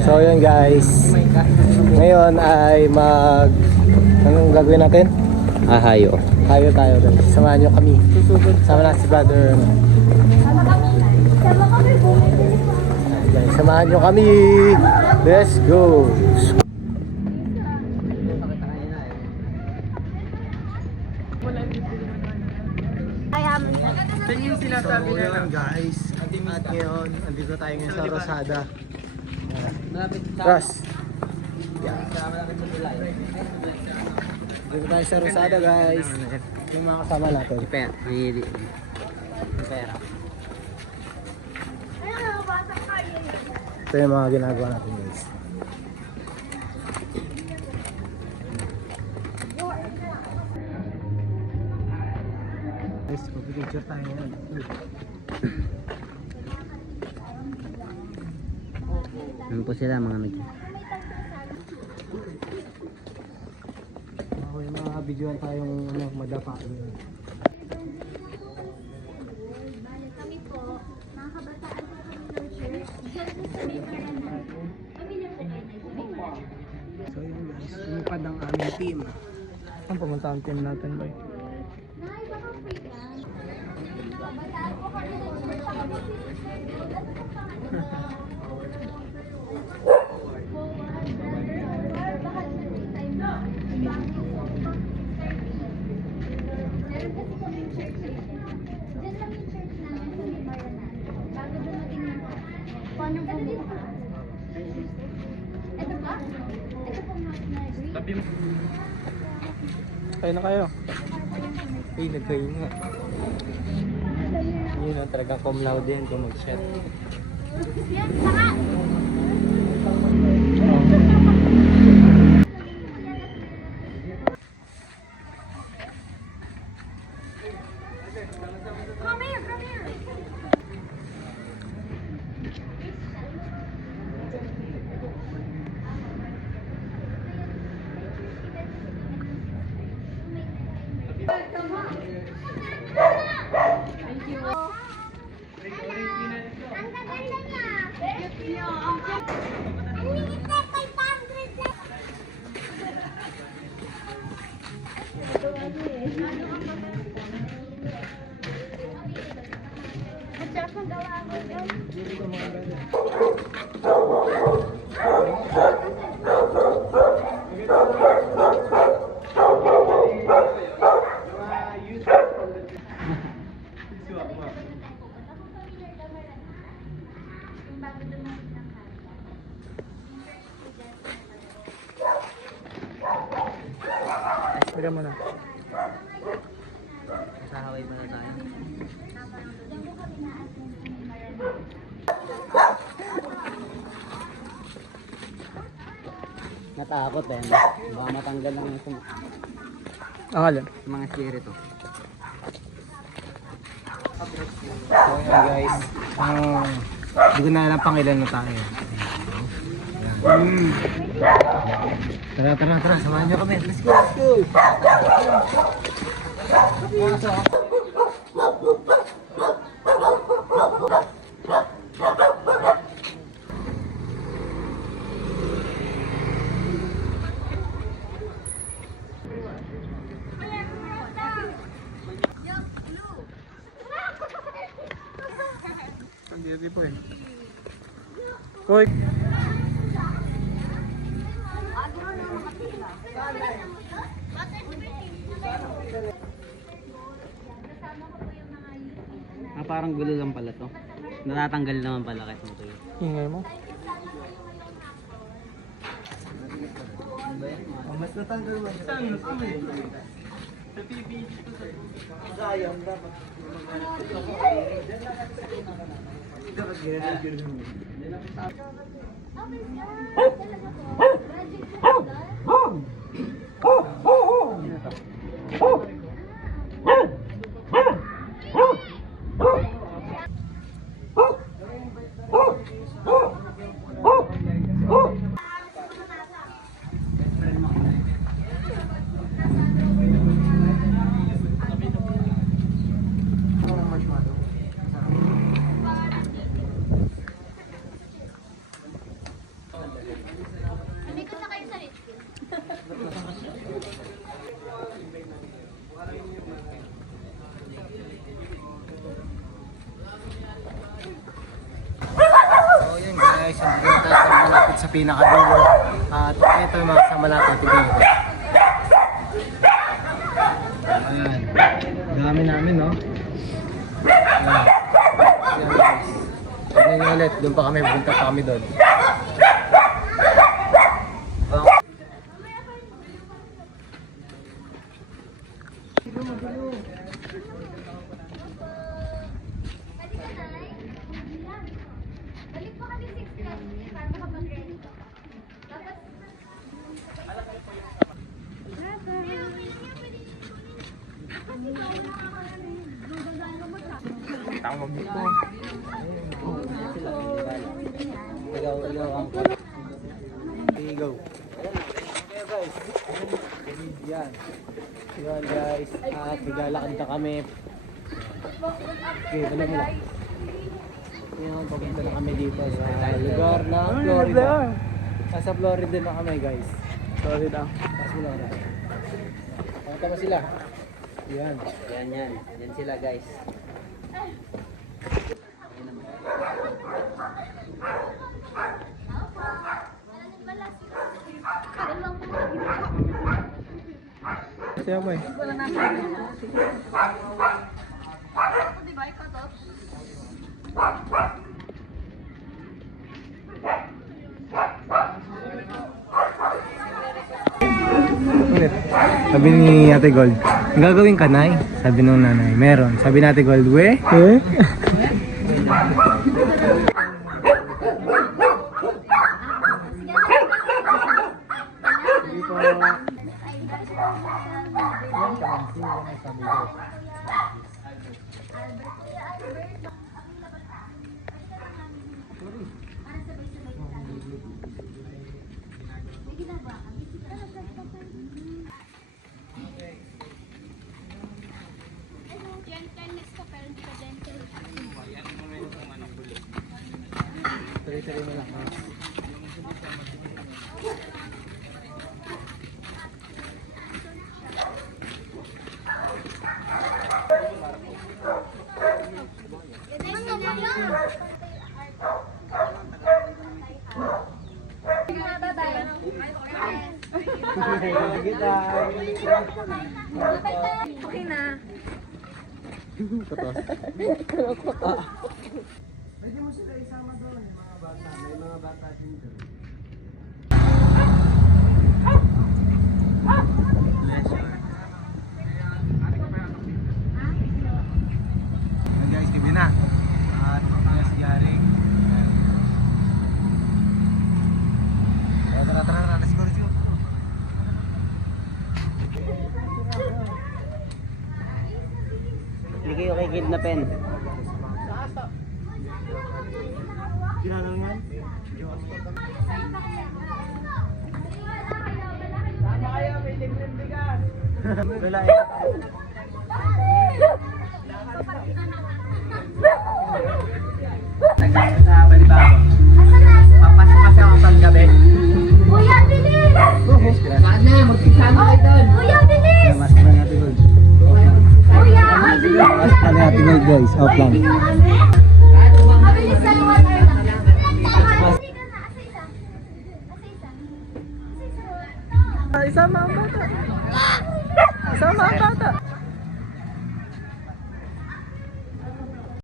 So yun guys, ngayon ay anong gagawin natin? Hayo. Hayo tayo guys, samahan nyo kami. Sama na si brother. Guys, samahan nyo kami. Let's go. So yun guys, at ngayon, andito tayo ngayon sa Rosada. Cross. Dito tayo sa Rosada guys. Yung mga kasama natin. Pera. Ito yung mga ginagawa natin guys. Guys, pag-picture tayo ngayon. Ano po sila mga nag... Okay, mga videoan tayong madapa. Kami po, mga kabataan po kami ng church. Kami po kayo na So yun guys, lumipad ang aming team. Saan pumunta ang team natin boy? nakaiba ka free ka. Kabataan po kami ng church. Kami meron kasi kami church eh. Diyan lang yung church namin sa Libaranan. Bago dumating ng paano po mo? Ito ba? Ito po mas na-agree. Kayo na kayo. Ay, nagkayo nga. Yun ang talagang cum laude din kung mag-shot. Yan, saka! Come here, come here! Thank you. Ang gaganda niya. Cute niya. Ang liit na 500 lang. Masarap ang gawa ko yun. Bigyan mo na. Sa Hawaii ba na tayo? Natakot eh. Baka matanggal lang ito. Ang alin? Mga spirito. So yun guys, hindi ko na alam pang ilan na tayo. Tara, samahan nyo kami. Let's go, let's go! Ang dito po eh. Koy! Parang gulo lang pala to. Natatanggal naman pala kahit mo to yun. Ingay mo. Mas natanggal mo. Saan? Sa TV. Sayang dapat. Dapat ganyan. pinakadulo. At ito yung mga kasama natin. Tignan ko. Ayan. Dami namin, no? Ayan. Ayan, guys. Tignan nyo ulit. Doon pa kami. Punta pa kami doon. Balik po kami 6:30 para makapag-ready ko. Tapos, Tawag dito. Ilaw ang Okay, go. Okay, guys. Yan. Yan, guys. At maglalakad na kami. Okay, balik mo lang. Yan, papunta na kami dito sa lugar ng Florida. Nasa Florida na kami, guys. Florida. Tapos Florida. Pakita mo sila. Yan. Yan. Yan sila guys. Siya ba eh? Ulit. Sabi ni Ate Gold, gagawin ka nay? Sabi nung nanay, meron. Sabi ni Ate Gold, we? gentleness ko pero hindi ka gentle. Tuloy-tuloy mo lang. Okay na. Pwede mo sila isama doon, yung mga bata. May mga bata din doon. Ayan guys, gabi na. At mga sigaring. Tara, let's go, let's go. Hindi kayo kay kidnapin. Ginagawa yan? Wala eh. Sa Balibago. Papasok kasi ako sa gabi. Kuya, bilis! Bakit na? Magkisama kayo doon. Kuya, bilis! Mas na natin gold. Kuya, bilis! Mas na natin gold guys. Off lang. Mabilis sa luwan, Erna. Asa isa? Isama ang bata. Isama ang bata.